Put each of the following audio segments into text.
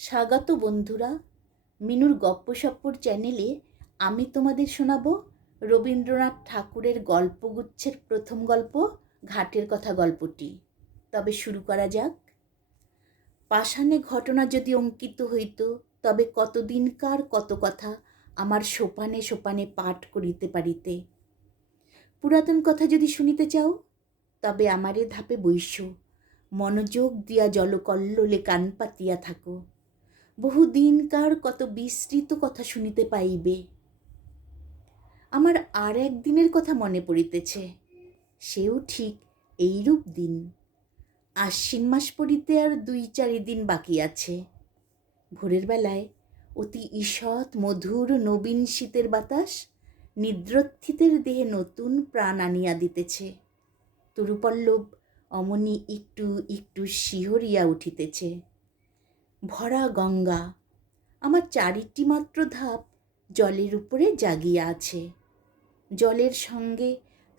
স্বাগত বন্ধুরা, মিনুর গপ্পসপ্পর চ্যানেলে আমি তোমাদের শোনাব রবীন্দ্রনাথ ঠাকুরের গল্পগুচ্ছের প্রথম গল্প ঘাটের কথা গল্পটি। তবে শুরু করা যাক। পাষাণে ঘটনা যদি অঙ্কিত হইত, তবে কতদিনকার কত কথা আমার সোপানে সোপানে পাঠ করিতে পারিতে। পুরাতন কথা যদি শুনিতে চাও, তবে আমারে ধাপে বৈশ্য, মনোযোগ দিয়া জলকল্লোলে কান পাতিয়া থাকো। বহুদিনকার কত বিস্তৃত কথা শুনিতে পাইবে। আমার আর একদিনের কথা মনে পড়িতেছে, সেও ঠিক এইরূপ দিন। আশ্বিন মাস পড়িতে আর 2-4 দিন বাকি আছে। ভোরের বেলায় অতি ঈষৎ মধুর নবীন শীতের বাতাস নিদ্রোত্থিতের দেহে নতুন প্রাণ আনিয়া দিতেছে। তরুপল্লব অমনি একটু একটু শিহরিয়া উঠিতেছে। ভরা গঙ্গা, আমার 4টি মাত্র ধাপ জলের উপরে জাগিয়া আছে। জলের সঙ্গে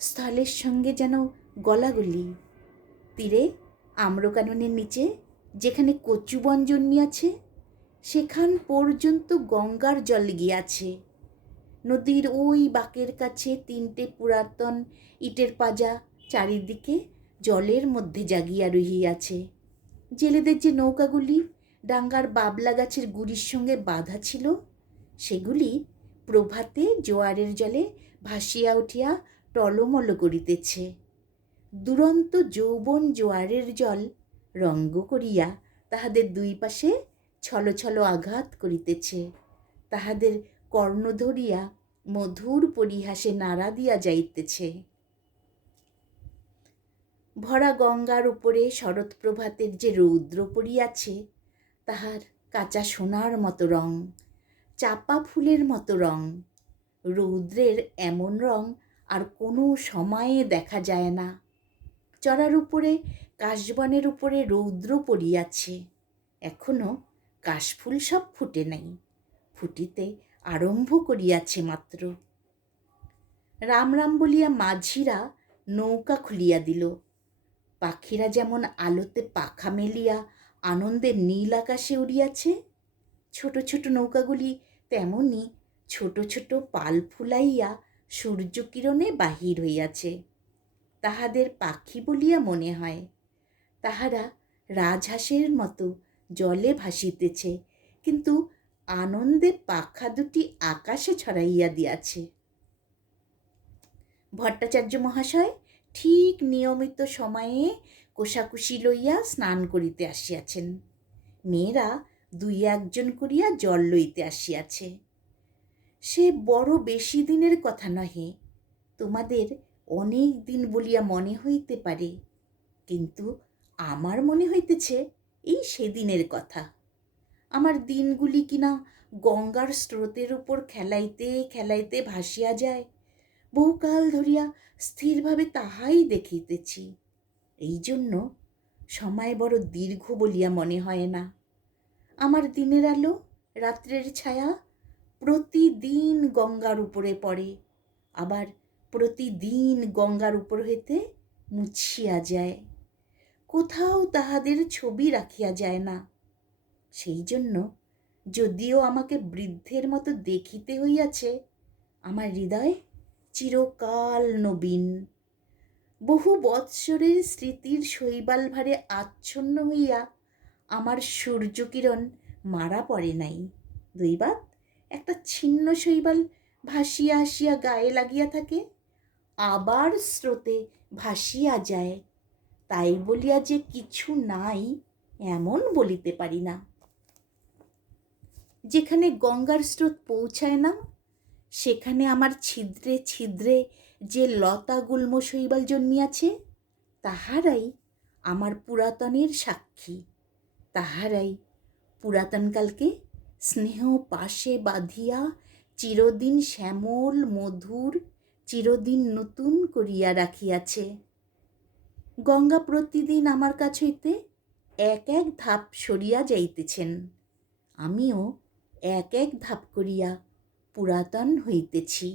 স্থলের সঙ্গে যেন গলাগলি। তীরে আম্রকাননের নিচে যেখানে কচুবন জন্মিয়াছে, সেখান পর্যন্ত গঙ্গার জল গিয়াছে। নদীর ওই বাঁকের কাছে 3টে পুরাতন ইটের পাজা চারিদিকে জলের মধ্যে জাগিয়া রহিয়াছে। জেলেদের যে নৌকাগুলি ডাঙ্গার বাবলা গাছের গুড়ির সঙ্গে বাঁধা ছিল, সেগুলি প্রভাতে জোয়ারের জলে ভাসিয়া উঠিয়া টলমল করিতেছে। দুরন্ত যৌবন জোয়ারের জল রঙ্গ করিয়া তাহাদের দুই পাশে ছল ছল আঘাত করিতেছে। তাহাদের কর্ণ ধরিয়া মধুর পরিহাসে নাড়া দিয়া যাইতেছে। ভরা গঙ্গার উপরে শরৎ প্রভাতের যে রৌদ্র পড়িয়াছে, তাহার কাঁচা সোনার মতো রং, চাপা ফুলের মতো রং। রৌদ্রের এমন রং আর কোনো সময়ে দেখা যায় না। চড়ার উপরে কাশবনের উপরে রৌদ্র পড়িয়াছে, এখনো কাশফুল সব ফুটে নাই, ফুটিতে আরম্ভ করিয়াছে মাত্র। রাম রাম বলিয়া মাঝিরা নৌকা খুলিয়া দিল। পাখিরা যেমন আলোতে পাখা মেলিয়া আনন্দে নীল আকাশে উড়িয়াছে, ছোট ছোট নৌকাগুলি তেমনি ছোট ছোট পাল ফুলাইয়া সূর্যকিরণে বাহির হইয়াছে। তাহাদের পাখি বলিয়া মনে হয়। তাহারা রাজহাঁসের মতো জলে ভাসিতেছে, কিন্তু আনন্দে পাখা দুটি আকাশে ছড়াইয়া দিয়াছে। ভট্টাচার্য মহাশয় ঠিক নিয়মিত সময়ে কোষাকুষি লইয়া স্নান করিতে আসিয়াছেন। মেয়েরা 2-1 করিয়া জল লইতে আসিয়াছে। সে বড় বেশি দিনের কথা নহে, তোমাদের অনেক দিন বলিয়া মনে হইতে পারে, কিন্তু আমার মনে হইতেছে এই সেদিনের কথা। আমার দিনগুলি কিনা গঙ্গার স্রোতের উপর খেলাইতে খেলাইতে ভাসিয়া যায়, বহুকাল ধরিয়া স্থিরভাবে তাহাই দেখিতেছি। এই জন্য সময় বড় দীর্ঘ বলিয়া মনে হয় না। আমার দিনের আলো, রাত্রের ছায়া প্রতিদিন গঙ্গার উপরে পড়ে, আবার প্রতিদিন গঙ্গার উপর হইতে মুছিয়া যায়। কোথাও তাহাদের ছবি রাখিয়া যায় না। সেই জন্য যদিও আমাকে বৃদ্ধের মতো দেখিতে হইয়াছে, আমার হৃদয় চিরকাল নবীন। বহু বৎসরের স্মৃতির শৈবাল ভারে আচ্ছন্ন হইয়া আমার সূর্যকিরণ মারা পড়ে নাই। দৈবাৎ একটা ছিন্ন শৈবাল ভাসিয়া আসিয়া গায়ে লাগিয়া থাকে, আবার স্রোতে ভাসিয়া যায়। তাই বলিয়া যে কিছু নাই এমন বলিতে পারি না। যেখানে গঙ্গার স্রোত পৌঁছায় না, সেখানে আমার ছিদ্রে ছিদ্রে যে লতা গুল্ম শৈবাল জন্মিয়াছে, তাহারাই আমার পুরাতনের সাক্ষী। তাহারাই পুরাতনকালকে স্নেহ পাশে বাঁধিয়া চিরদিন শ্যামল মধুর, চিরদিন নতুন করিয়া রাখিয়াছে। গঙ্গা প্রতিদিন আমার কাছ হইতে 1-1 ধাপ সরিয়া যাইতেছেন, আমিও 1-1 ধাপ করিয়া পুরাতন হইতেছি।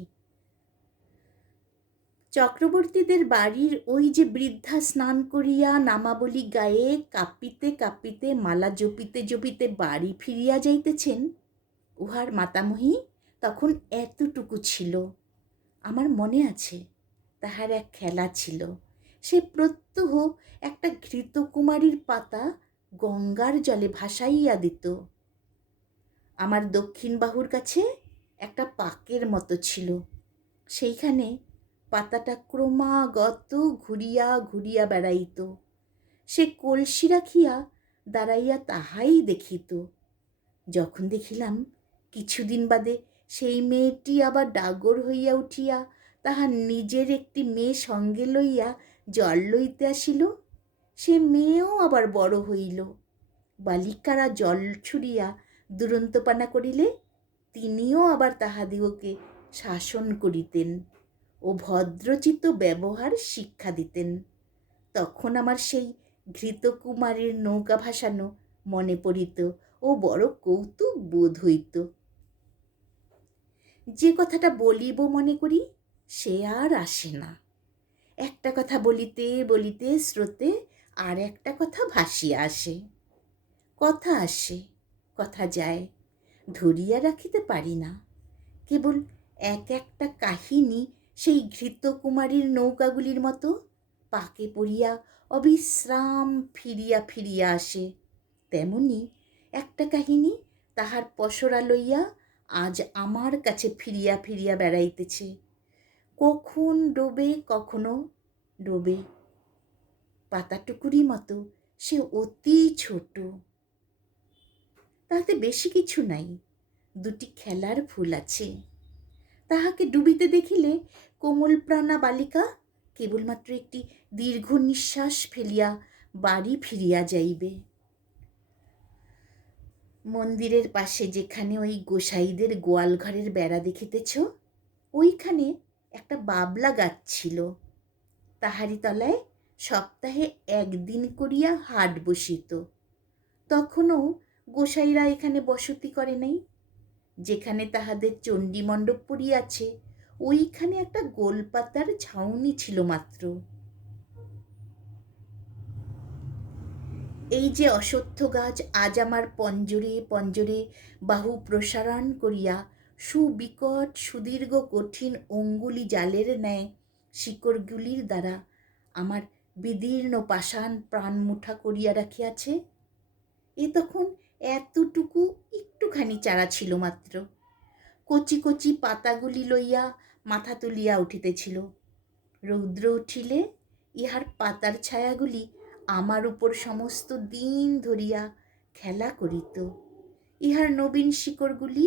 চক্রবর্তীদের বাড়ির ওই যে বৃদ্ধা স্নান করিয়া নামাবলী গায়ে কাঁপিতে কাঁপিতে মালা জপিতে জপিতে বাড়ি ফিরিয়া যাইতেছেন, উহার মাতামহী তখন এতটুকু ছিল। আমার মনে আছে তাহার এক খেলা ছিল। সে প্রত্যহ একটা ঘৃতকুমারীর পাতা গঙ্গার জলে ভাসাইয়া দিত। আমার দক্ষিণ বাহুর কাছে একটা পাকের মতো ছিল, সেইখানে পাতাটা ক্রমাগত ঘুরিয়া ঘুরিয়া বেড়াইত। সে কলসি রাখিয়া দাঁড়াইয়া তাহাই দেখিত। যখন দেখিলাম কিছুদিন বাদে সেই মেয়েটি আবার ডাগর হইয়া উঠিয়া তাহার নিজের একটি মেয়ে সঙ্গে লইয়া জল লইতে আসিল, সে মেয়েও আবার বড় হইল। বালিকারা জল ছুড়িয়া দুরন্তপানা করিলে তিনিও আবার তাহাদিগকে শাসন করিতেন ও ভদ্রচিত ব্যবহার শিক্ষা দিতেন। তখন আমার সেই ঘৃতকুমারীর নৌকা ভাসানো মনে পড়িত ও বড় কৌতুক বোধ হইত। যে কথাটা বলিব মনে করি সে আর আসে না। একটা কথা বলিতে বলিতে স্রোতে আর একটা কথা ভাসিয়া আসে। কথা আসে, কথা যায়, ধরিয়া রাখিতে পারি না। কেবল এক একটা কাহিনী সেই ঘৃতকুমারীর নৌকাগুলির মতো পাকে পড়িয়া অবিশ্রাম ফিরিয়া ফিরিয়া আসে। তেমনি একটা কাহিনী তাহার পসরা লইয়া আজ আমার কাছে ফিরিয়া ফিরিয়া বেড়াইতেছে। কখন ডোবে কখনো ডোবে। পাতাটুকুরি মতো সে অতি ছোট, তাহাতে বেশি কিছু নাই, দুটি খেলার ফুল আছে। তাহাকে ডুবিতে দেখিলে কোমলপ্রাণা বালিকা কেবলমাত্র একটি দীর্ঘ নিঃশ্বাস ফেলিয়া বাড়ি ফিরিয়া যাইবে। মন্দিরের পাশে যেখানে ওই গোসাইদের গোয়াল ঘরের বেড়া দেখিতেছ, ওইখানে একটা বাবলা গাছ ছিল। তাহারি তলায় সপ্তাহে একদিন করিয়া হাট বসিত। তখনও গোসাইরা এখানে বসতি করে নাই। যেখানে তাহাদের চণ্ডীমণ্ডপ পড়িয়াছে ওইখানে একটা গোলপাতার ছাউনি ছিল মাত্র। এই যে অশ্বত্থ গাছ আজ আমার পঞ্জরে পঞ্জরে বাহু প্রসারণ করিয়া সুবিকট সুদীর্ঘ কঠিন অঙ্গুলি জালের ন্যায় শিকড়গুলির দ্বারা আমার বিদীর্ণ পাষাণ প্রাণ মুঠা করিয়া রাখিয়াছে, এ তখন এতটুকু একটুখানি চারা ছিল মাত্র। কচি কচি পাতাগুলি লইয়া মাথা তুলিয়া উঠিতেছিল। রৌদ্র উঠিলে ইহার পাতার ছায়াগুলি আমার উপর সমস্ত দিন ধরিয়া খেলা করিত। ইহার নবীন শিকড়গুলি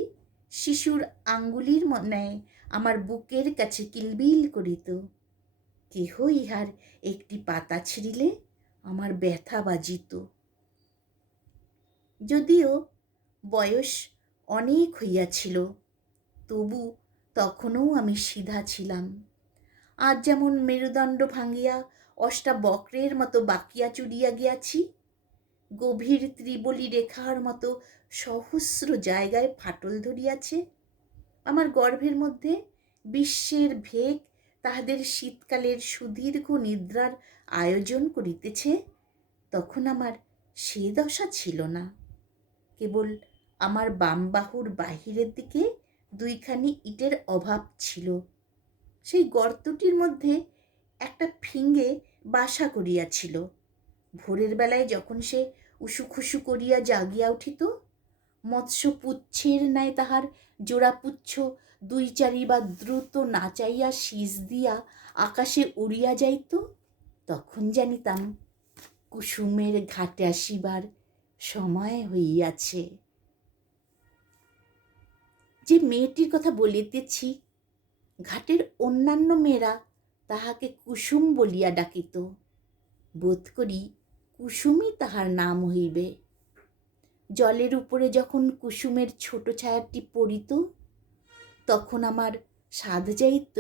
শিশুর আঙ্গুলির ন্যায় আমার বুকের কাছে কিলবিল করিত। কেহ ইহার একটি পাতা ছিঁড়িলে আমার ব্যথা বাজিত। যদিও বয়স অনেক হইয়াছিল, তবু তখনও আমি সিধা ছিলাম। আজ যেমন মেরুদণ্ড ভাঙিয়া অষ্টাবক্রের মতো বাকিয়া চুরিয়া গিয়াছি, গভীর ত্রিবলী রেখার মতো সহস্র জায়গায় ফাটল ধরিয়াছে। আমার গর্ভের মধ্যে বিশ্বের ভেগ তাহাদের শীতকালের সুদীর্ঘ নিদ্রার আয়োজন করিতেছে, তখন আমার সে দশা ছিল না। কেবল আমার বাম বাহুর বাহিরের দিকে দুইখানি ইটের অভাব ছিল। সেই গর্তটির মধ্যে একটা ফিঙে বাসা করিয়াছিল। ভোরের বেলায় যখন সে উসুখুসু করিয়া জাগিয়া উঠিত, মৎস্যপুচ্ছের ন্যায় তাহার জোড়াপুচ্ছ দুই চারিবার দ্রুত নাচাইয়া শীষ দিয়া আকাশে উড়িয়া যাইত, তখন জানিতাম কুসুমের ঘাটে আসিবার সময় হইয়াছে। যে মেয়েটির কথা বলিতেছি, ঘাটের অন্যান্য মেয়েরা তাহাকে কুসুম বলিয়া ডাকিত। বোধ করি কুসুমই তাহার নাম হইবে। জলের উপরে যখন কুসুমের ছোট ছায়াটি পড়িত, তখন আমার সাধ যাইত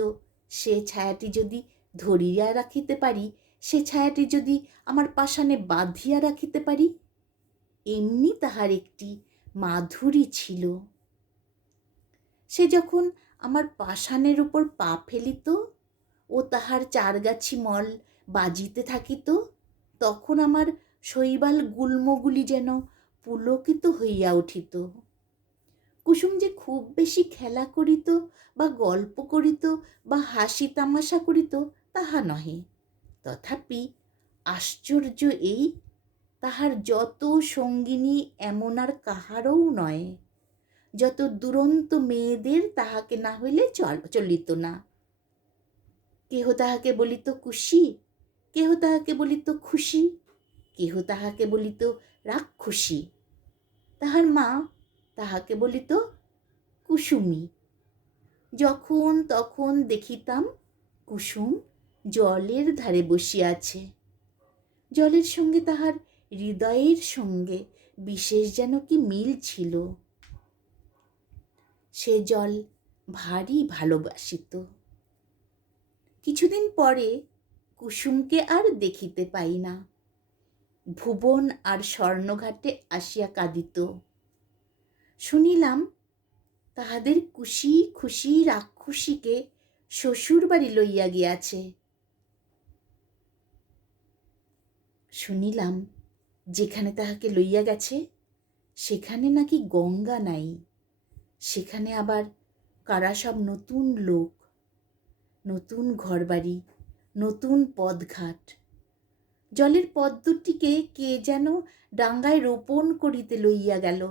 সে ছায়াটি যদি ধরিয়া রাখিতে পারি, সে ছায়াটি যদি আমার পাষাণে বাঁধিয়া রাখিতে পারি। এমনি তাহার একটি মাধুরী ছিল। সে যখন আমার পাষাণের উপর পা ফেলিত, ও তাহার চারগাছি মল বাজিতে থাকিত, তখন আমার শৈবাল গুল্মগুলি যেন পুলকিত হইয়া উঠিত। কুসুম যে খুব বেশি খেলা করিত বা গল্প করিত বা হাসি তামাশা করিত তাহা নহে, তথাপি আশ্চর্য এই, তাহার যত সঙ্গিনী এমন আর কাহারও নয়, যত দুরন্ত মেয়েদের তাহাকে না হইলে চলিত না। কেহ তাহাকে বলিত কুশি, কেহ তাহাকে বলিত খুশি, কেহ তাহাকে বলিত রাক্ষসী। তাহার মা তাহাকে বলিত কুসুমী। যখন তখন দেখিতাম কুসুম জলের ধারে বসিয়া আছে। জলের সঙ্গে তাহার হৃদয়ের সঙ্গে বিশেষ যেন কি মিল ছিল। সে জল ভারী ভালোবাসিত। কিছুদিন পরে কুসুমকে আর দেখিতে পাই না। ভুবন আর স্বর্ণঘাটে আসিয়া কাঁদিত। শুনিলাম তাহাদের কুশি খুশি রাক্ষসীকে শ্বশুর বাড়ি লইয়া গিয়াছে। শুনিলাম যেখানে তাহাকে লইয়া গেছে সেখানে নাকি গঙ্গা নাই, সেখানে আবার কারা সব নতুন লোক, নতুন ঘরবাড়ি, নতুন পদঘাট। জলের পদ্মটিকে কে যেন ডাঙ্গায় রোপণ করিতে লইয়া গেল।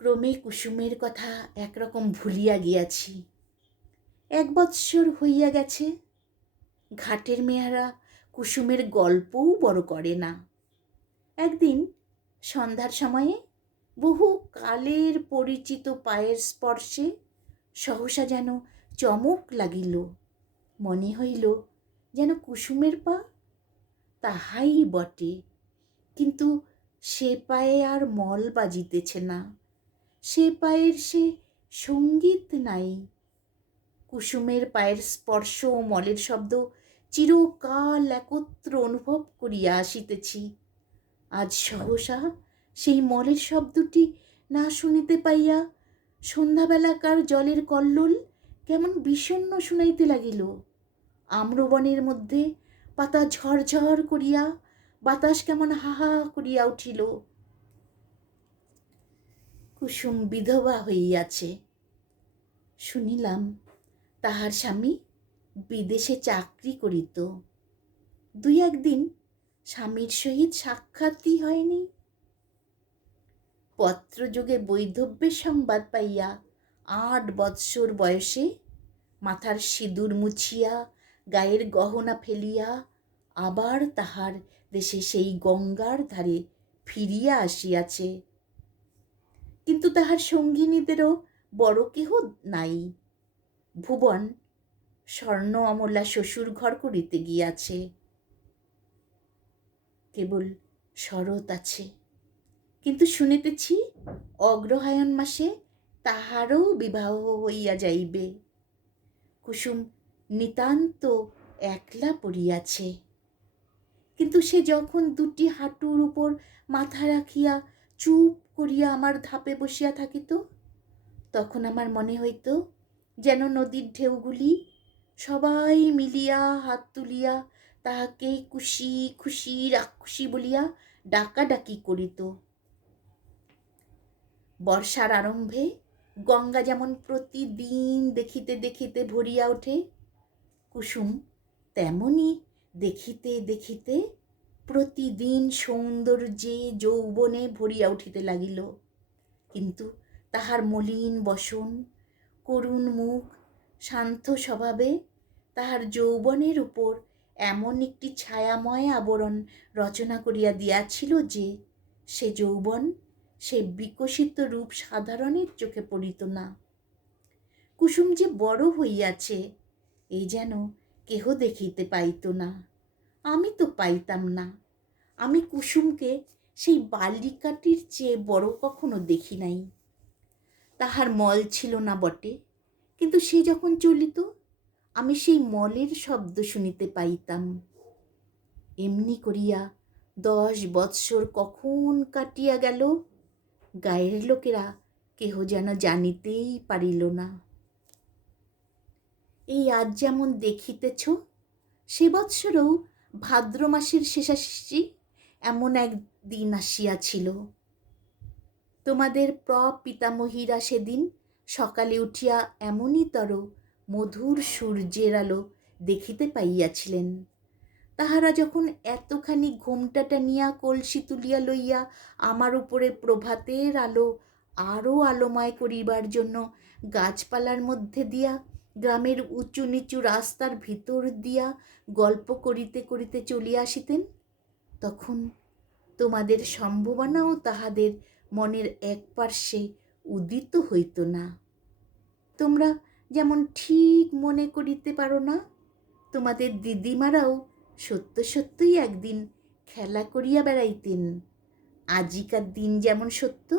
ক্রমে কুসুমের কথা একরকম ভুলিয়া গিয়াছি। 1 বৎসর হইয়া গেছে। ঘাটের মেয়েরা কুসুমের গল্পও বড় করে না। একদিন সন্ধ্যার সময়ে বহু কালের পরিচিত পায়ের স্পর্শে সহসা যেন চমক লাগিল। মনে হইল যেন কুসুমের পা। তাহাই বটে, কিন্তু সে পায়ে আর মল বাজিতেছে না, সে পায়ের সে সঙ্গীত নাই। কুসুমের পায়ের স্পর্শ ও মলের শব্দ চিরকাল একত্র অনুভব করিয়া আসিতেছি। আজ সহসা সেই মলের শব্দটি না শুনিতে পাইয়া সন্ধ্যাবেলাকার জলের কল্লোল কেমন বিষণ্ণ শুনাইতে লাগিল। আম্রবনের মধ্যে পাতা ঝরঝর করিয়া, বাতাস কেমন হাহা করিয়া উঠিল। কুসুম বিধবা হইয়াছে। শুনিলাম তাহার স্বামী বিদেশে চাকরি করিত। 2-1 দিন স্বামীর সহিত সাক্ষাৎই হয়নি। পত্রযোগে বৈধব্যের সংবাদ পাইয়া 8 বৎসর বয়সে মাথার সিঁদুর মুছিয়া গায়ের গহনা ফেলিয়া আবার তাহার দেশে সেই গঙ্গার ধারে ফিরিয়া আসিয়াছে। কিন্তু তাহার সঙ্গিনীদেরও বড় কেহ নাই। ভুবন স্বর্ণ অমলা শ্বশুর ঘর করিতে গিয়াছে। কেবল শরৎ আছে, কিন্তু শুনিতেছি অগ্রহায়ণ মাসে তাহারও বিবাহ হইয়া যাইবে। কুসুম নিতান্ত একলা পড়িয়াছে। কিন্তু সে যখন 2টি হাঁটুর উপর মাথা রাখিয়া চুপ করিয়া আমার ধাপে বসিয়া থাকিত, তখন আমার মনে হইত যেন নদীর ঢেউগুলি সবাই মিলিয়া হাত তুলিয়া তাহাকে কুশি খুশি রাক্ষসী বলিয়া ডাকাডাকি করিত। বর্ষার আরম্ভে গঙ্গা যেমন প্রতিদিন দেখিতে দেখিতে ভরিয়া ওঠে, কুসুম তেমনি দেখিতে দেখিতে প্রতিদিন সৌন্দর্যে যৌবনে ভরিয়া উঠিতে লাগিল। কিন্তু তাহার মলিন বসন, করুণ মুখ, শান্ত স্বভাবে তাহার যৌবনের উপর এমন একটি ছায়াময় আবরণ রচনা করিয়া দিয়াছিল যে সে যৌবন, সে বিকশিত রূপ সাধারণের চোখে পড়িত না। কুসুম যে বড় হইয়াছে এই যেন কেহ দেখিতে পাইত না। আমি তো পাইতাম না। আমি কুসুমকে সেই বালিকাটির চেয়ে বড় কখনো দেখি নাই। তাহার মল ছিল না বটে, কিন্তু সে যখন চলিত আমি সেই মলের শব্দ শুনিতে পাইতাম। এমনি করিয়া 10 বৎসর কখন কাটিয়া গেল গায়ের লোকেরা কেহ যেন জানিতেই পারিল না। এই আজ যেমন দেখিতেছ, সে বৎসরেও ভাদ্র মাসের শেষাশি এমন এক দিন আসিয়াছিল। তোমাদের প্রপিতামহীরা সেদিন সকালে উঠিয়া এমনইতর মধুর সূর্যের আলো দেখিতে পাইয়াছিলেন। তাহারা যখন এতখানি ঘোমটা টানিয়া কলসি তুলিয়া লইয়া আমার উপরে প্রভাতের আলো আরও আলোময় করিবার জন্য গাছপালার মধ্যে দিয়া গ্রামের উঁচু নিচু রাস্তার ভিতর দিয়া গল্প করিতে করিতে চলিয়া আসিতেন, তখন তোমাদের সম্ভাবনাও তাহাদের মনের এক পার্শ্বে উদিত হইত না। তোমরা যেমন ঠিক মনে করিতে পারো না, তোমাদের দিদিমারাও সত্য সত্যই একদিন খেলা করিয়া বেড়াইতেন। আজিকার দিন যেমন সত্য,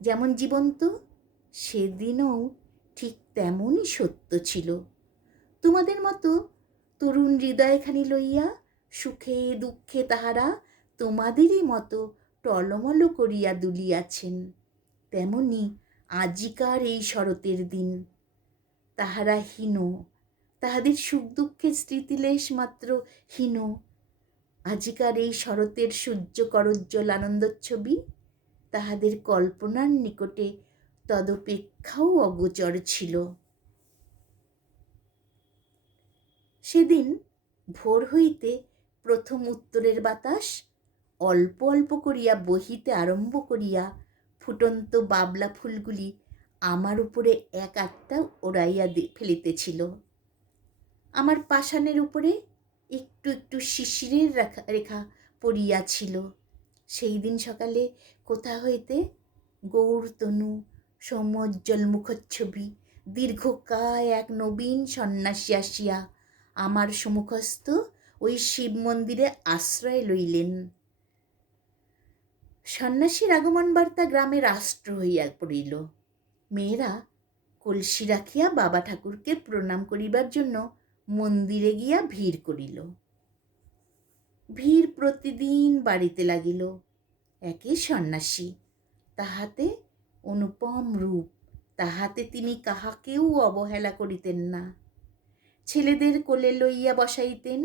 যেমন জীবন্ত, সেদিনও ঠিক তেমনই সত্য ছিল। তোমাদের মতো তরুণ হৃদয়খানি লইয়া সুখে দুঃখে তাহারা তোমাদেরই মতো টলমল করিয়া দুলিয়াছেন। তেমনি আজিকার এই শরতের দিন তাহারা হীন, তাহাদের সুখ দুঃখের স্মৃতিলেশ মাত্র হীন। আজিকার এই শরতের সূর্য করজ্জ্বল আনন্দচ্ছবি তাহাদের কল্পনার নিকটে তদপেক্ষাও অগোচর ছিল। সেদিন ভোর হইতে প্রথম উত্তরের বাতাস অল্প অল্প করিয়া বহিতে আরম্ভ করিয়া ফুটন্ত বাবলা ফুলগুলি আমার উপরে এক আটটা ওড়াইয়া ফেলিতেছিল। আমার পাষাণের উপরে একটু একটু শিশিরের রেখা পড়িয়াছিল। সেই দিন সকালে কোথা হইতে গৌরতনু সমজ্জ্বল মুখচ্ছবি দীর্ঘকায় এক নবীন সন্ন্যাসী আসিয়া আমার সম্মুখস্থ ওই শিব মন্দিরে আশ্রয় লইলেন। সন্ন্যাসীর আগমন বার্তা গ্রামে রাষ্ট্র হইয়া পড়িল। মেয়েরা কলসি রাখিয়া বাবা ঠাকুরকে প্রণাম করিবার জন্য মন্দিরে গিয়া ভিড় করিল। ভিড় প্রতিদিন বাড়িতে লাগিল। একে সন্ন্যাসী, তাহাতে অনুপম রূপ, তাহাতে তিনি কাহাকেও অবহেলা করিতেন না। ছেলেদের কোলে লইয়া বসাইতেন,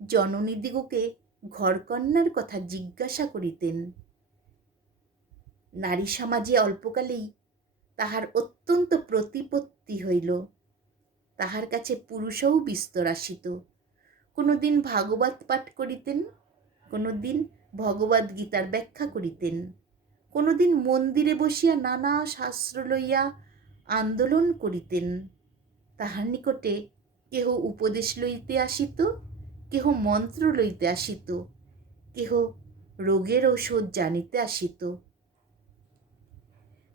জননীদিগকে ঘরকন্যার কথা জিজ্ঞাসা করিতেন। নারী সমাজে অল্পকালেই তাহার অত্যন্ত প্রতিপত্তি হইল। তাহার কাছে পুরুষও বিস্তর আসিত। কোনোদিন ভাগবত পাঠ করিতেন, কোনোদিন ভগবদ্ গীতার ব্যাখ্যা করিতেন, কোনোদিন মন্দিরে বসিয়া নানা শাস্ত্র লইয়া আন্দোলন করিতেন। তাহার নিকটে কেহ উপদেশ লইতে আসিত, কেহ মন্ত্র লইতে আসিত, কেহ রোগের ঔষধ জানিতে আসিত।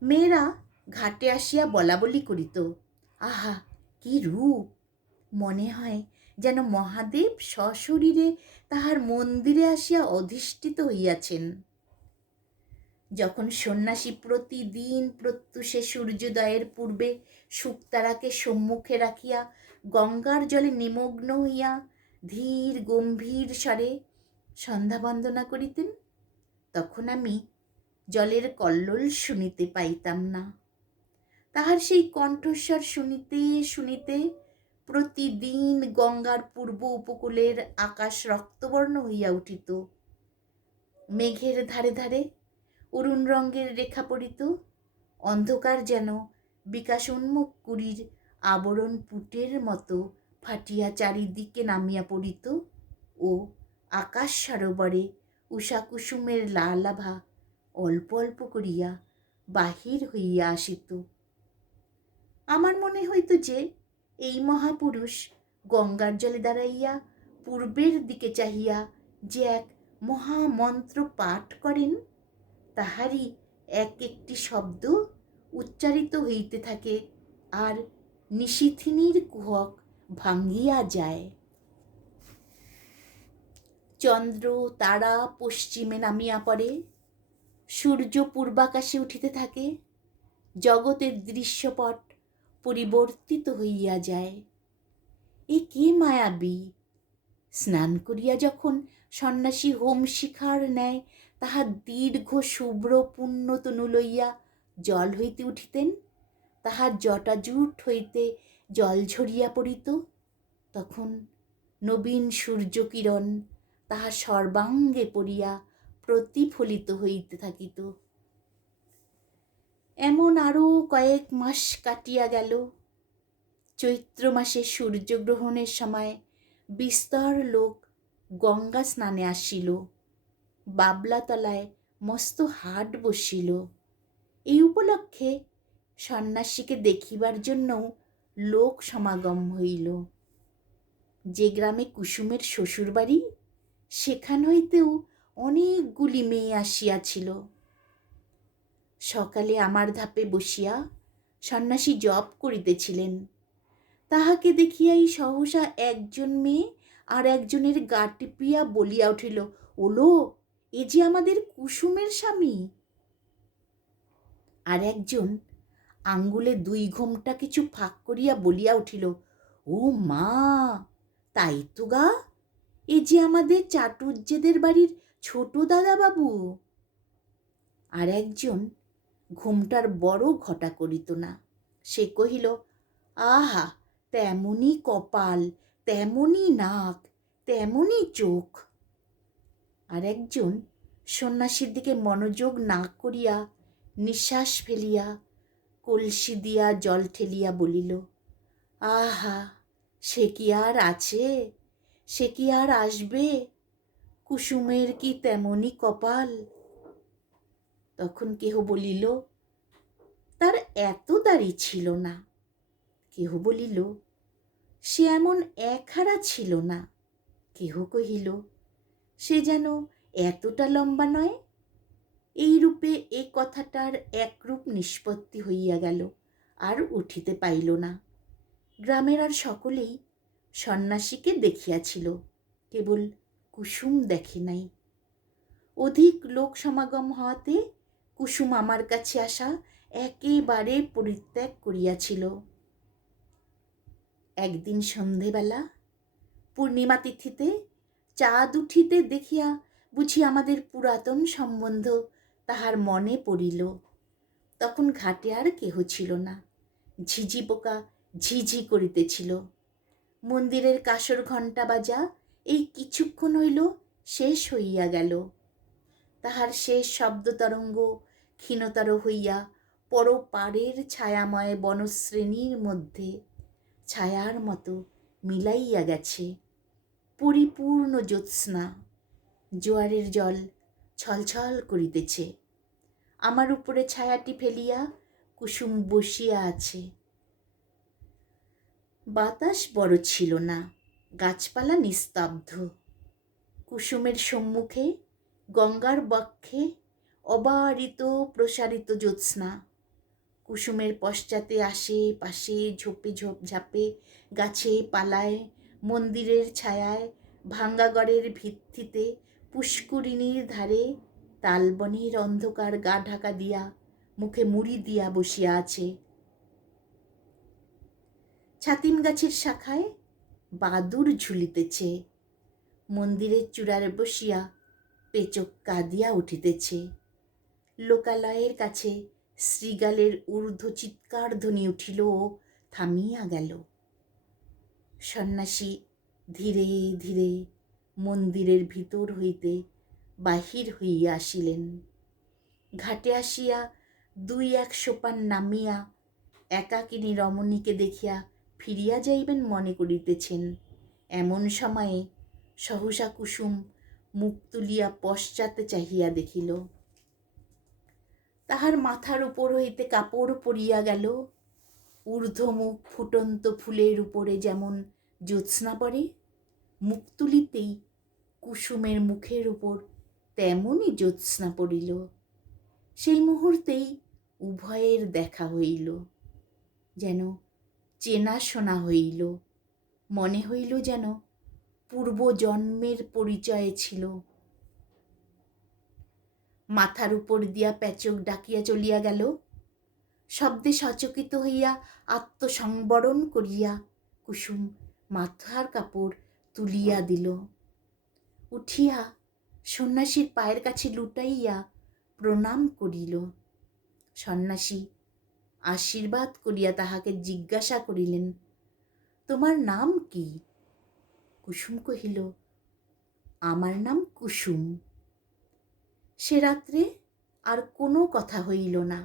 মেয়েরা ঘাটে আসিয়া বলাবলি করিত, আহা কি রূপ! মনে হয় যেন মহাদেব সশরীরে তাহার মন্দিরে আসিয়া অধিষ্ঠিত হইয়াছেন। যখন সন্ন্যাসী প্রতিদিন প্রত্যুষে সূর্যোদয়ের পূর্বে শুকতারাকে সম্মুখে রাখিয়া গঙ্গার জলে নিমগ্ন হইয়া ধীর গম্ভীর স্বরে সন্ধ্যা বন্দনা করিতেন, তখন আমি জলের কল্লোল শুনিতে পাইতাম না। তাহার সেই কণ্ঠস্বর শুনিতে শুনিতে প্রতিদিন গঙ্গার পূর্ব উপকূলের আকাশ রক্তবর্ণ হইয়া উঠিত। মেঘের ধারে ধারে অরুণ রঙের রেখা পড়িত। অন্ধকার যেন বিকাশ উন্মুখ কুড়ির আবরণ পুটের মতো ফাটিয়া চারিদিকে নামিয়া পড়িত ও আকাশ সরোবরে উষাকুসুমের লালাভা অল্প অল্প করিয়া বাহির হইয়া আসিত। আমার মনে হইত যে এই মহাপুরুষ গঙ্গার জলে দাঁড়াইয়া পূর্বের দিকে চাহিয়া যে এক মহামন্ত্র পাঠ করেন, তাহারই এক একটি শব্দ উচ্চারিত হইতে থাকে আর নিশীথিনীর কুহক ভাঙ্গিয়া যায়। চন্দ্র তারা পশ্চিমে নামিয়া পড়ে, সূর্য পূর্বাকাশে উঠিতে থাকে, জগতের দৃশ্যপট পরিবর্তিত হইয়া যায়। এ কে মায়াবী! স্নান করিয়া যখন সন্ন্যাসী হোম শিখার ন্যায় তাহার দীর্ঘ শুভ্র পুণ্যতনু লইয়া জল হইতে উঠিতেন, তাহার জটাজুট হইতে জল ঝরিয়া পড়িত, তখন নবীন সূর্যকিরণ তাহার সর্বাঙ্গে পড়িয়া প্রতিফলিত হইতে থাকিত। এমন আরও কয়েক মাস কাটিয়া গেল। চৈত্র মাসে সূর্যগ্রহণের সময় বিস্তর লোক গঙ্গা স্নানে আসিল। বাবলাতলায় মস্ত হাট বসিল। এই উপলক্ষে সন্ন্যাসীকে দেখিবার জন্যও লোক সমাগম হইল। যে গ্রামে কুসুমের শ্বশুরবাড়ি, সেখান হইতেও অনেকগুলি মেয়ে আসিয়াছিল। সকালে আমার ধাপে বসিয়া সন্ন্যাসী জপ করিতেছিলেন। তাহাকে দেখিয়াই সহসা একজন মেয়ে আর একজনের গা টিপিয়া বলিয়া উঠিল, ওলো, এ যে আমাদের কুসুমের স্বামী। আর একজন আঙ্গুলে 2 ঘোমটা কিছু ফাঁক করিয়া বলিয়া উঠিল, ও মা, তাই তো গা, এ যে আমাদের চাটুজ্জেদের বাড়ির ছোট দাদা বাবু। আর একজন ঘোমটার বড় ঘটা করিত না, সে কহিল, আহা, তেমনি কপাল, তেমনি নাক, তেমনি চোখ। আর একজন সন্ন্যাসীর দিকে মনোযোগ না করিয়া নিঃশ্বাস ফেলিয়া কলসি দিয়া জল ঠেলিয়া বলিল, আহা, সে কি আর আছে, সে কি আর আসবে, কুসুমের কি তেমনি কপাল। তখন কেহ বলিল, তার এত দাড়ি ছিল না। কেহ বলিল, সে এমন একহারা ছিল না। কেহ কহিল, সে যেন এতটা লম্বা নয়। এই রূপে এ কথাটার একরূপ নিষ্পত্তি হইয়া গেল, আর উঠিতে পাইল না। গ্রামের আর সকলেই সন্ন্যাসীকে দেখিয়াছিল, কেবল কুসুম দেখে নাই। অধিক লোক সমাগম হওয়াতে কুসুম আমার কাছে আসা একেবারে পরিত্যাগ করিয়াছিল। একদিন সন্ধেবেলা পূর্ণিমা তিথিতে চাঁদ উঠিতে দেখিয়া বুঝি আমাদের পুরাতন সম্বন্ধ তাহার মনে পড়িল। তখন ঘাটে আর কেহ ছিল না। ঝিঝি পোকা ঝিঝি করিতেছিল। মন্দিরের কাসর ঘণ্টা বাজা এই কিছুক্ষণ হইল শেষ হইয়া গেল। তাহার শেষ শব্দ তরঙ্গ ক্ষীণতর হইয়া পরপারের ছায়াময় বনশ্রেণীর মধ্যে ছায়ার মতো মিলাইয়া গেছে। পরিপূর্ণ জ্যোৎস্না, জোয়ারের জল ছলছল করিতেছে। আমার উপরে ছায়াটি ফেলিয়া কুসুম বসিয়া আছে। বাতাস বড় ছিল না, গাছপালা নিস্তব্ধ। কুসুমের সম্মুখে গঙ্গার বক্ষে অবারিত প্রসারিত জ্যোৎস্না। কুসুমের পশ্চাতে আশেপাশে ঝোপে ঝাপে গাছে পালায়, মন্দিরের ছায়ায়, ভাঙ্গাগড়ের ভিত্তিতে, পুষ্করিণীর ধারে তালবনের অন্ধকার গা ঢাকা দিয়া মুখে মুড়ি দিয়া বসিয়া আছে। ছাতিম গাছের শাখায় বাদুর ঝুলিতেছে। মন্দিরের চূড়ার বসিয়া পেচক কাঁদিয়া উঠিতেছে। লোকালয়ের কাছে শ্রীগালের ঊর্ধ্ব চিৎকার ধ্বনি উঠিল ও থামিয়া গেল। সন্ন্যাসী ধীরে ধীরে মন্দিরের ভিতর হইতে বাহির হইয়া আসিলেন। ঘাটে আসিয়া 2-1 সোপান নামিয়া একাকিনী রমণীকে দেখিয়া ফিরিয়া যাইবেন মনে করিতেছেন। এমন সময়ে সহসা কুসুম মুখ তুলিয়া পশ্চাতে চাহিয়া দেখিল। তাহার মাথার উপর হইতে কাপড় পড়িয়া গেল। ঊর্ধ্বমুখ ফুটন্ত ফুলের উপরে যেমন জ্যোৎস্না পড়ে, মুখ তুলিতেই কুসুমের মুখের উপর তেমনই জ্যোৎস্না পড়িল। সেই মুহূর্তেই উভয়ের দেখা হইল, যেন চেনাশোনা হইল। মনে হইল যেন পূর্বজন্মের পরিচয় ছিল। মাথার উপর দিয়া পেচক ডাকিয়া চলিয়া গেল। শব্দে সচকিত হইয়া আত্মসংবরণ করিয়া কুসুম মাথার কাপড় তুলিয়া দিল। উঠিয়া সন্ন্যাসীর পায়ের কাছে লুটাইয়া প্রণাম করিল। সন্ন্যাসী আশীর্বাদ করিয়া তাহাকে জিজ্ঞাসা করিলেন, তোমার নাম কি? কুসুম কহিল, আমার নাম কুসুম। সে রাত্রে আর কোনো কথা হইল না।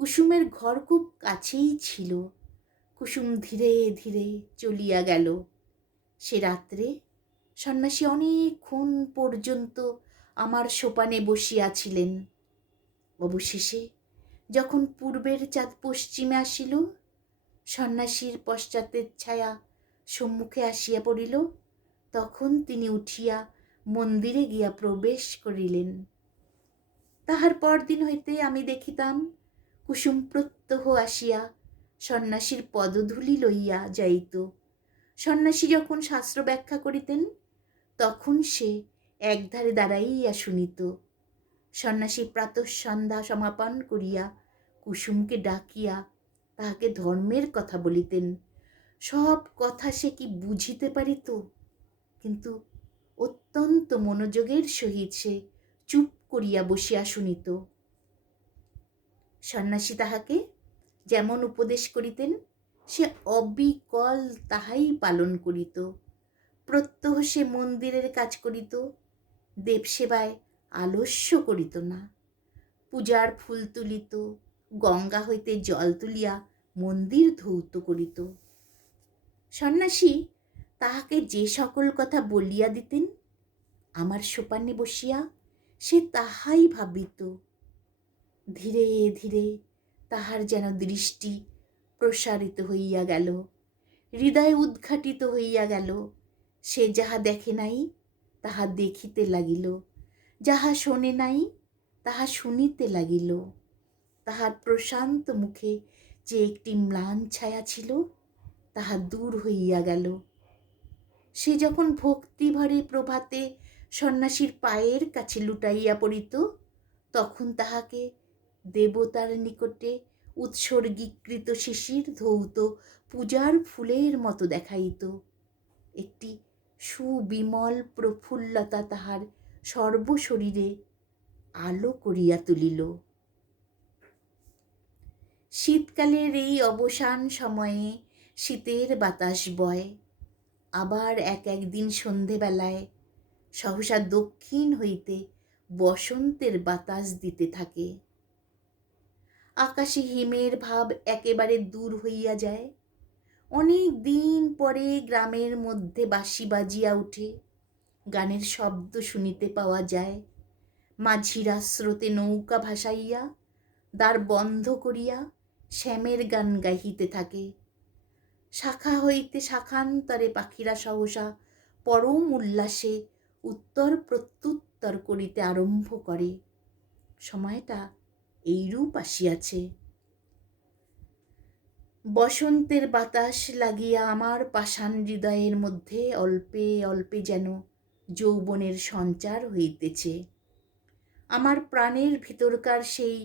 কুসুমের ঘর খুব কাছেই ছিল। কুসুম ধীরে ধীরে চলিয়া গেল। সে রাত্রে সন্ন্যাসী অনেকক্ষণ পর্যন্ত আমার সোপানে বসিয়াছিলেন। অবশেষে যখন পূর্বের চাঁদ পশ্চিমে আসিল, সন্ন্যাসীর পশ্চাতের ছায়া সম্মুখে আসিয়া পড়িল, তখন তিনি উঠিয়া মন্দিরে গিয়া প্রবেশ করিলেন। তাহার পরদিন হইতে আমি দেখিতাম কুসুম প্রত্যহ আসিয়া সন্ন্যাসীর পদধূলি লইয়া যাইত। সন্ন্যাসী যখন শাস্ত্র ব্যাখ্যা করিতেন, তখন সে একধারে দাঁড়াইয়া শুনিত। সন্ন্যাসী প্রাতঃ সন্ধ্যা সমাপন করিয়া কুসুমকে ডাকিয়া তাহাকে ধর্মের কথা বলিতেন। সব কথা সে কি বুঝিতে পারিত, কিন্তু অত্যন্ত মনোযোগের সহিত সে চুপ করিয়া বসিয়া শুনিত। সন্ন্যাসী তাহাকে যেমন উপদেশ করিতেন, সে অবিকল তাহাই পালন করিত। প্রত্যহ সে মন্দিরের কাজ করিত, দেবসেবায় আলস্য করিত না। পূজার ফুল তুলিত, গঙ্গা হইতে জল তুলিয়া মন্দির ধৌত করিত। সন্ন্যাসী তাহাকে যে সকল কথা বলিয়া দিতেন, আমার সোপানে বসিয়া সে তাহাই ভাবিত। ধীরে ধীরে তাহার যেন দৃষ্টি প্রসারিত হইয়া গেল, হৃদয় উদ্ঘাটিত হইয়া গেল। সে যাহা দেখে নাই তাহা দেখিতে লাগিল, যাহা শোনে নাই তাহা শুনিতে লাগিল। তাহার প্রশান্ত মুখে যে একটি ম্লান ছায়া ছিল, তাহা দূর হইয়া গেল। সে যখন ভক্তিভরে প্রভাতে সন্ন্যাসীর পায়ের কাছে লুটাইয়া পড়িত, তখন তাহাকে দেবতার নিকটে উৎসর্গীকৃত শিশির ধৌত পূজার ফুলের মতো দেখাইত। একটি সুবিমল প্রফুল্লতা তাহার সর্বশরীরে আলো করিয়া তুলিল। শীতকালের এই অবসান সময়ে শীতের বাতাস বয়। আবার এক একদিন সন্ধেবেলায় সহসা দক্ষিণ হইতে বসন্তের বাতাস দিতে থাকে। আকাশে হিমের ভাব একেবারে দূর হইয়া যায়। অনেক দিন পরে গ্রামের মধ্যে বাঁশি বাজিয়া উঠে, গানের শব্দ শুনিতে পাওয়া যায়। মাঝিরা স্রোতে নৌকা ভাসাইয়া দ্বার বন্ধ করিয়া শ্যামের গান গাহিতে থাকে। শাখা হইতে শাখান্তরে পাখিরা সহসা পরম উল্লাসে উত্তর প্রত্যুত্তর করিতে আরম্ভ করে। সময়টা এইরূপ আসিয়াছে। বসন্তের বাতাস লাগিয়া আমার পাষাণ হৃদয়ের মধ্যে অল্পে অল্পে যেন যৌবনের সঞ্চার হইতেছে। আমার প্রাণের ভিতরকার সেই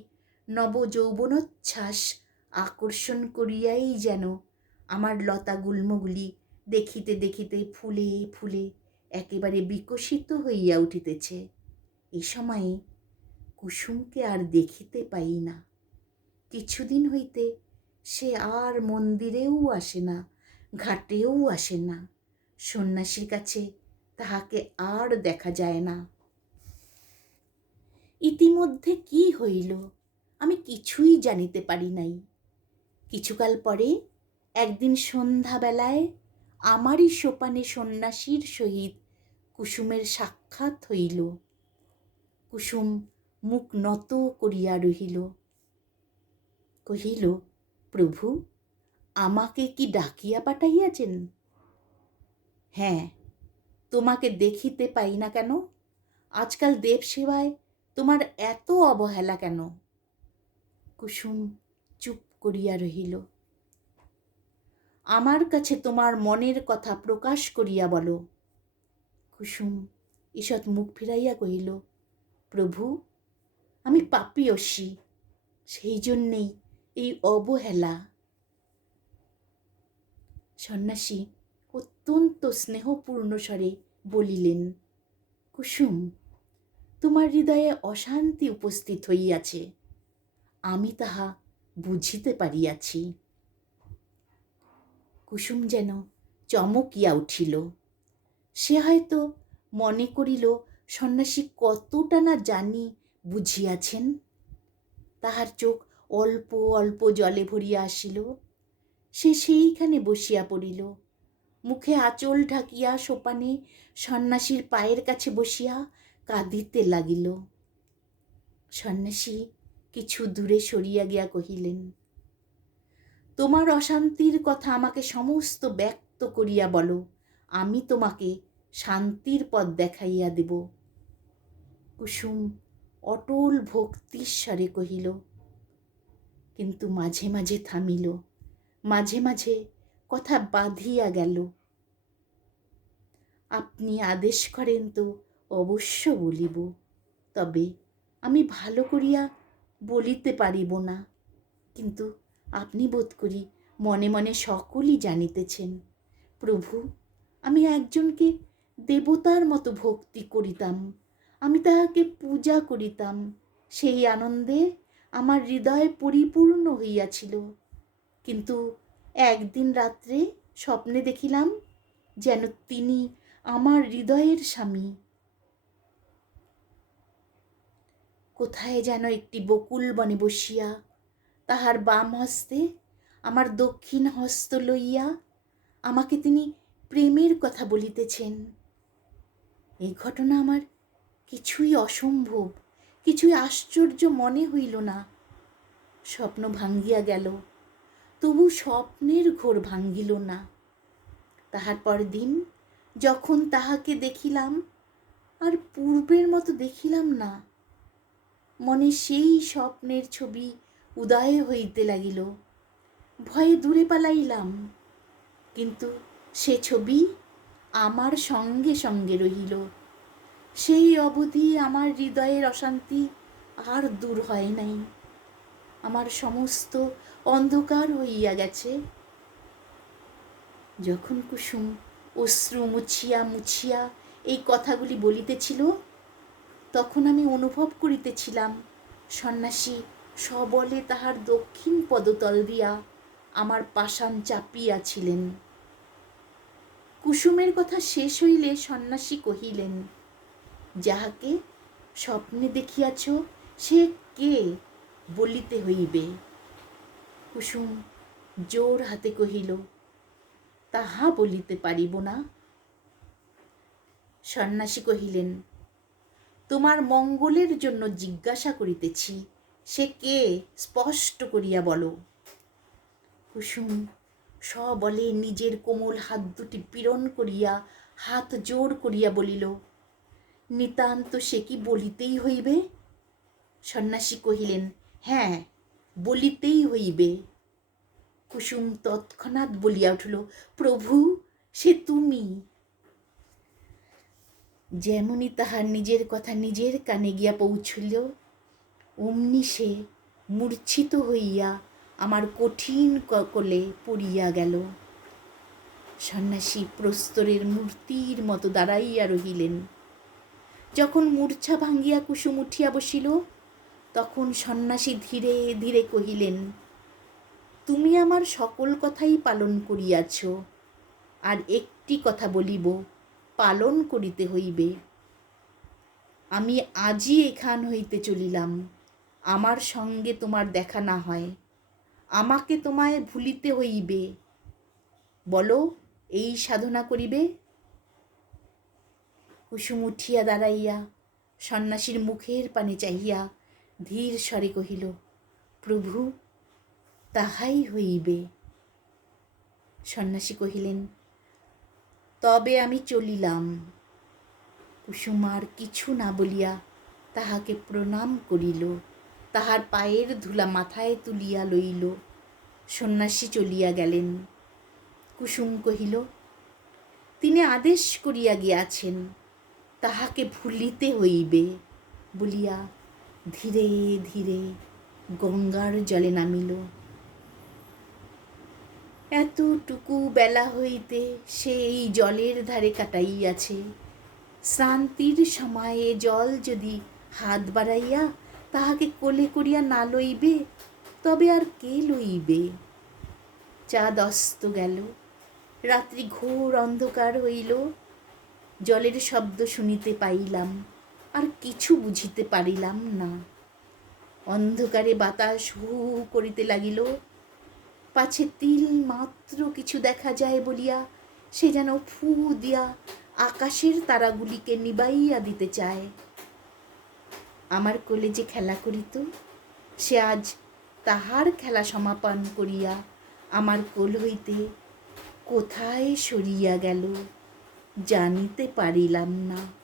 নব যৌবনোচ্ছ্বাস আকর্ষণ করিয়াই যেন আমার লতা গুল্মগুলি দেখিতে দেখিতে ফুলে ফুলে একেবারে বিকশিত হইয়া উঠিতেছে। এ সময়ে কুসুমকে আর দেখিতে পাই না। কিছুদিন হইতে সে আর মন্দিরেও আসে না, ঘাটেও আসে না। সন্ন্যাসীর কাছে তাহাকে আর দেখা যায় না। ইতিমধ্যে কি হইল আমি কিছুই জানিতে পারি নাই। কিছুকাল পরে একদিন সন্ধ্যাবেলায় আমারই সোপানে সন্ন্যাসীর সহিত কুসুমের সাক্ষাৎ হইল। কুসুম মুখ নত করিয়া রহিল। কহিল, প্রভু, আমাকে কি ডাকিয়া পাঠাইয়াছেন? হ্যাঁ, তোমাকে দেখিতে পাই না কেন? আজকাল দেবসেবায় তোমার এত অবহেলা কেন? কুসুম চুপ করিয়া রহিল। আমার কাছে তোমার মনের কথা প্রকাশ করিয়া বলো। কুসুম ঈষৎ মুখ ফিরাইয়া কহিল, প্রভু, আমি পাপিয়সী, সেই জন্যেই এই অবহেলা। সন্ন্যাসী অত্যন্ত স্নেহপূর্ণ স্বরে বলিলেন, কুসুম, তোমার হৃদয়ে অশান্তি উপস্থিত হইয়াছে, আমি তাহা বুঝিতে পারিয়াছি। কুসুম যেন চমকিয়া উঠিল। সে হয়তো মনে করিল সন্ন্যাসী কতটা না জানি বুঝিয়াছেন। তাহার চোখ অল্প অল্প জলে ভরিয়া আসিল। সে সেইখানে বসিয়া পড়িল। মুখে আঁচল ঢাকিয়া সোপানে সন্ন্যাসীর পায়ের কাছে বসিয়া কাঁদিতে লাগিল। সন্ন্যাসী কিছু দূরে সরিয়া গিয়া কহিলেন, তোমার অশান্তির কথা আমাকে সমস্ত ব্যক্ত করিয়া বলো, আমি তোমাকে শান্তির পথ দেখাইয়া দেব। কুসুম অটল ভক্তির স্বরে কহিল, কিন্তু মাঝে মাঝে থামিল, মাঝে মাঝে কথা বাঁধিয়া গেল। আপনি আদেশ করেন তো অবশ্য বলিব, তবে আমি ভালো করিয়া বলিতে পারিব না। কিন্তু আপনি বোধ করি মনে মনে সকলই জানিতেছেন, প্রভু, আমি একজনকে দেবতার মতো ভক্তি করিতাম, আমি তাহাকে পূজা করিতাম। সেই আনন্দে আমার হৃদয় পরিপূর্ণ হইয়াছিল। কিন্তু একদিন রাত্রে স্বপ্নে দেখিলাম যেন তিনি আমার হৃদয়ের স্বামী। কোথায় যেন একটি বকুল বনে বসিয়া তাহার বাম হস্তে আমার দক্ষিণ হস্ত লইয়া আমাকে তিনি প্রেমের কথা বলিতেছেন। এই ঘটনা আমার কিছুই অসম্ভব, কিছুই আশ্চর্য মনে হইল না। স্বপ্ন ভাঙ্গিয়া গেল, তবু স্বপ্নের ঘোর ভাঙ্গিল না। তাহার পরদিন যখন তাহাকে দেখিলাম, আর পূর্বের মতো দেখিলাম না। মনে সেই স্বপ্নের ছবি উদয় হইতে লাগিল। ভয়ে দূরে পালাইলাম, কিন্তু সে ছবি আমার সঙ্গে সঙ্গে রহিল। সেই অবধি আমার হৃদয়ের অশান্তি আর দূর হয় নাই। আমার সমস্ত অন্ধকার হইয়া গেছে। যখন কুসুম অশ্রু মুছিয়া মুছিয়া এই কথাগুলি বলিতেছিল, তখন আমি অনুভব করিতেছিলাম সন্ন্যাসী সবলে তাহার দক্ষিণ পদতল দিয়া আমার পাষাণ চাপিয়াছিলেন। কুসুমের কথা শেষ হইলে সন্ন্যাসী কহিলেন, যাহাকে স্বপ্নে দেখিয়াছ সে কে বলিতে হইবে। কুসুম জোর হাতে কহিল, তাহা বলিতে পারিব না। সন্ন্যাসী কহিলেন, তোমার মঙ্গলের জন্য জিজ্ঞাসা করিতেছি, সে কে স্পষ্ট করিয়া বলো। কুসুম সবলে নিজের কোমল হাত দুটি পীড়ন করিয়া হাত জোড় করিয়া বলিল, নিতান্ত সে কি বলিতেই হইবে? সন্ন্যাসী কহিলেন, হ্যাঁ, বলিতেই হইবে। কুসুম তৎক্ষণাৎ বলিয়া উঠিল, প্রভু, সে তুমি। যেমনি তাহার নিজের কথা নিজের কানে গিয়া পৌঁছিল, অমনি সে মূর্ছিত হইয়া আমার কঠিন কোলে পড়িয়া গেল। সন্ন্যাসী প্রস্তরের মূর্তির মতো দাঁড়াইয়া রহিলেন। যখন মূর্ছা ভাঙ্গিয়া কুসুম উঠিয়া বসিল, তখন সন্ন্যাসী ধীরে ধীরে কহিলেন, তুমি আমার সকল কথাই পালন করিয়াছ, আর একটি কথা বলিব, পালন করিতে হইবে। আমি আজই এখান হইতে চলিলাম, আমার সঙ্গে তোমার দেখা না হয়, আমাকে তোমায় ভুলিতে হইবে। বলো, এই সাধনা করিবে? কুসুম উঠিয়া দাঁড়াইয়া সন্ন্যাসীর মুখের পানে চাহিয়া ধীর স্বরে কহিল, প্রভু, তাহাই হইবে। সন্ন্যাসী কহিলেন, তবে আমি চলিলাম। কুসুম আর কিছু না বলিয়া তাহাকে প্রণাম করিল, তাহার পায়ের ধুলা মাথায় তুলিয়া লইল। সন্ন্যাসী চলিয়া গেলেন। কুসুম কহিল, তিনি আদেশ করিয়া গিয়াছেন, তাহাকে ভুলিতে হইবে বলিয়া ধীরে ধীরে গঙ্গার জলে নামিল। এতটুকু বেলা হইতে সে এই জলের ধারে কাটাইয়াছে। শ্রান্তির সময়ে জল যদি হাত বাড়াইয়া তাহাকে কোলে করিয়া না লইবে, তবে আর কে লইবে? চাঁদ অস্ত গেল, রাত্রি ঘোর অন্ধকার হইল, জলের শব্দ শুনিতে পাইলাম, আর কিছু বুঝিতে পারিলাম না। অন্ধকারে বাতাস হু হু করিতে লাগিল, পাছে তিল মাত্র কিছু দেখা যায় বলিয়া সে যেন ফু দিয়া আকাশের তারাগুলিকে নিবাইয়া দিতে চায়। আমার কোলে যে খেলা করিত, সে আজ তাহার খেলা সমাপন করিয়া আমার কোল হইতে কোথায় সরিয়া গেল জানিতে পারিলাম না।